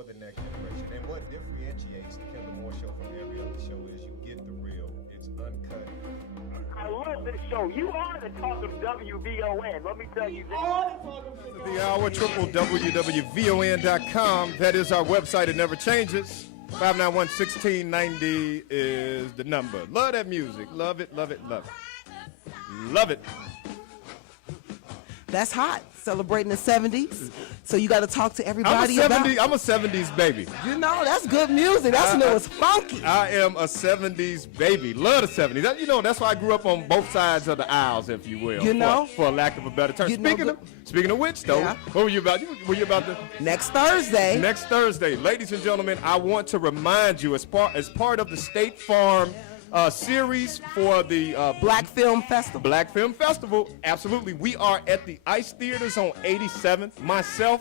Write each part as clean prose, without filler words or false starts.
for the next generation. And what differentiates the Kendall Moore Show from every other show is you get the real. It's uncut. I love this show. You are the talk of WVON. Let me tell you this. The hour, www.wvon.com. That is our website. It never changes. 591-1690 is the number. Love that music. Love it, love it, love it. Love it. That's hot. Celebrating the 70s. So you got to talk to everybody about it. I'm a 70s baby. You know, that's good music. That's when it was funky. I am a 70s baby. Love the 70s. That, you know, that's why I grew up on both sides of the aisles, if you will. You know? For a lack of a better term. Speaking of which, though, Yeah. what were you about? Were you about to? Next Thursday. Next Thursday. Ladies and gentlemen, I want to remind you, as part of the State Farm series for the Black Film Festival. Black Film Festival, absolutely. We are at the Ice Theaters on 87th. Myself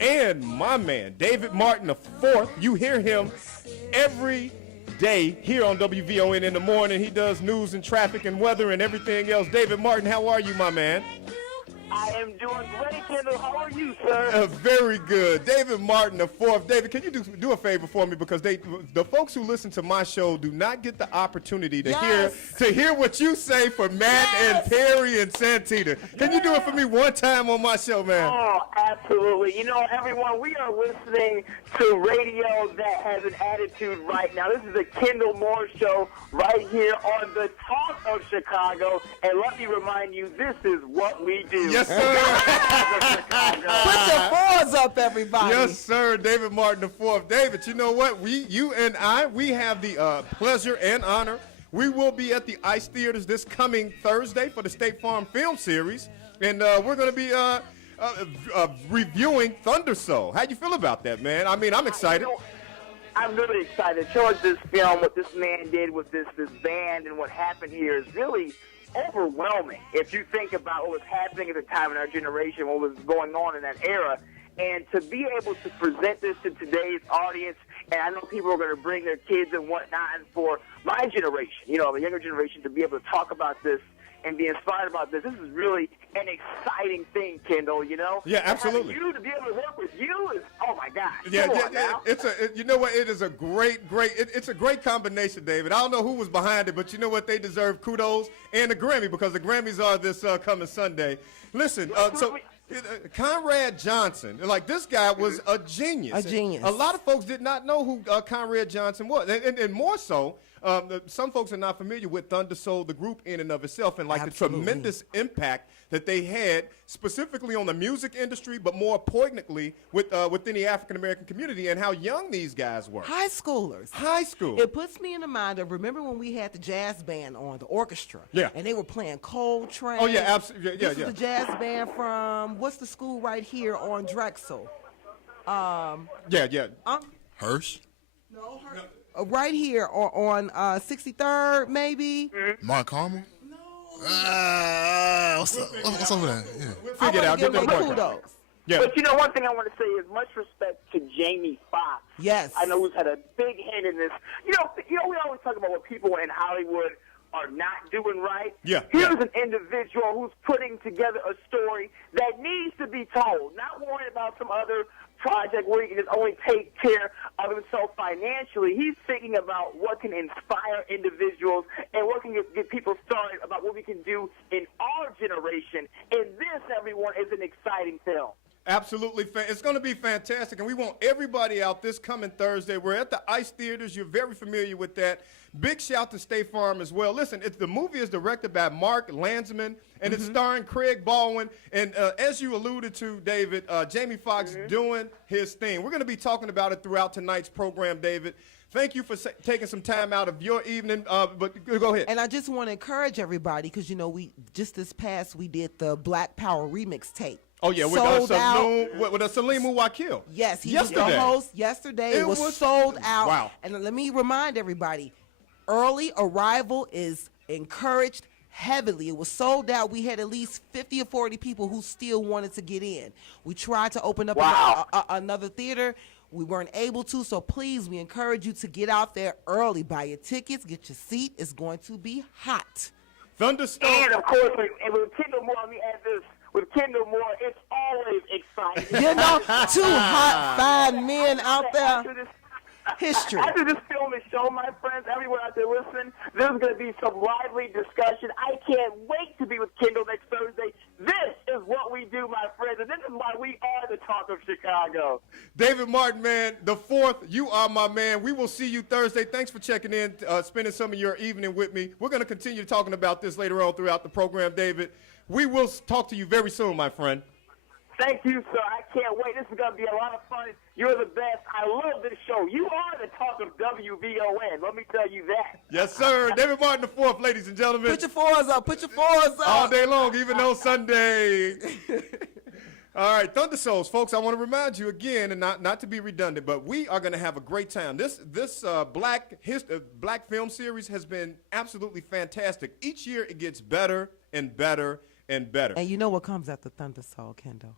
and my man, David Martin IV. You hear him every day here on WVON in the morning. He does news and traffic and weather and everything else. David Martin, how are you, my man? I am doing great, Kendall. How are you, sir? Very good. David Martin IV. David, can you do a favor for me? Because the folks who listen to my show do not get the opportunity to hear what you say for Matt and Perry and Santita. Can you do it for me one time on my show, man? Oh, absolutely. You know, everyone, we are listening to radio that has an attitude right now. This is the Kendall Moore Show right here on the Talk of Chicago. And let me remind you, this is what we do. Yes, sir. Put your fours up, everybody. Yes, sir. David Martin IV. David, you know what? You and I have the pleasure and honor. We will be at the Ice Theaters this coming Thursday for the State Farm Film Series, and we're going to be reviewing Thunder Soul. How you feel about that, man? I mean, I'm excited. I'm really excited. Showing this film, what this man did with this band and what happened here is really overwhelming if you think about what was happening at the time in our generation, what was going on in that era. And to be able to present this to today's audience, and I know people are going to bring their kids and whatnot, and for my generation, you know, the younger generation, to be able to talk about this and be inspired about this is really an exciting thing, Kendall, you know? Yeah, absolutely. And you to be able to work with you is, oh my God. Yeah, you know what? It is a it's a great combination, David. I don't know who was behind it, but you know what? They deserve kudos and a Grammy because the Grammys are this coming Sunday. Listen, Conrad Johnson, like this guy was a genius. A genius. A lot of folks did not know who Conrad Johnson was, and more so, some folks are not familiar with Thunder Soul, the group in and of itself, and like Absolutely. the tremendous impact that they had specifically on the music industry, but more poignantly within the African American community and how young these guys were. High schoolers. High school. It puts me in the mind of, remember when we had the jazz band on, the orchestra? Yeah. And they were playing Coltrane. Oh, yeah, absolutely. Yeah, This is the jazz band from, what's the school right here on Drexel? Hirsch? No, right here on 63rd, maybe. Mark Carmel? No. What's over there? Yeah. We'll figure it out. Get them kudos. Yeah. But you know, one thing I want to say is much respect to Jamie Foxx. Yes. I know who's had a big hand in this. You know, we always talk about what people in Hollywood are not doing right. Yeah. Here's an individual who's putting together a story that needs to be told, not worrying about some other project where he can just only take care of himself financially. He's thinking about what can inspire individuals and what can get people started about what we can do in our generation. And this, everyone, is an exciting film. Absolutely. It's going to be fantastic, and we want everybody out this coming Thursday. We're at the Ice Theaters. You're very familiar with that. Big shout to State Farm as well. Listen, the movie is directed by Mark Landsman, and it's starring Craig Baldwin. And as you alluded to, David, Jamie Foxx doing his thing. We're going to be talking about it throughout tonight's program, David. Thank you for taking some time out of your evening, but go ahead. And I just want to encourage everybody because, you know, we did the Black Power remix tape. Oh, yeah, with Salim Muwakil. Yes, he was the host yesterday. It was sold out. Wow. And let me remind everybody, early arrival is encouraged heavily. It was sold out. We had at least 50 or 40 people who still wanted to get in. We tried to open up another theater. We weren't able to, so please, we encourage you to get out there early. Buy your tickets, get your seat. It's going to be hot. Thunderstorm. And, of course, with Kendall Moore, let me add this. with Kendall Moore, it's always exciting. You know, two hot, fine men out there. After this, History. After this film is shown, my friends, everyone out there listening, there's going to be some lively discussion. I can't wait to be with Kendall next Thursday. This is what we do, my friends, and this is why we are the talk of Chicago. David Martin, man, the fourth, you are my man. We will see you Thursday. Thanks for checking in, spending some of your evening with me. We're going to continue talking about this later on throughout the program, David. We will talk to you very soon, my friend. Thank you, sir. I can't wait. This is going to be a lot of fun. You're the best. I love this show. You are the talk of WVON. Let me tell you that. Yes, sir. David Martin the fourth, ladies and gentlemen. Put your fours up. Put your fours up. All day long, even on Sunday. All right, Thunder Souls, folks, I want to remind you again, and not to be redundant, but we are going to have a great time. This black film series has been absolutely fantastic. Each year it gets better and better and better. And you know what comes after Thunder Soul, Kendall?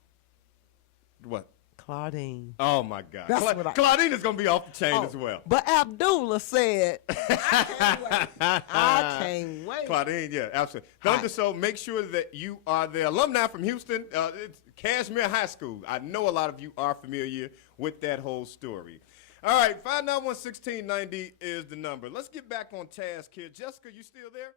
What? Claudine. Oh, my God. That's what Claudine is going to be off the chain as well. But Abdullah said, I can't wait. Claudine, yeah, absolutely. Thunder Soul, make sure that you are the alumni from Houston. It's Cashmere High School. I know a lot of you are familiar with that whole story. All right, 591-1690 is the number. Let's get back on task here. Jessica, you still there?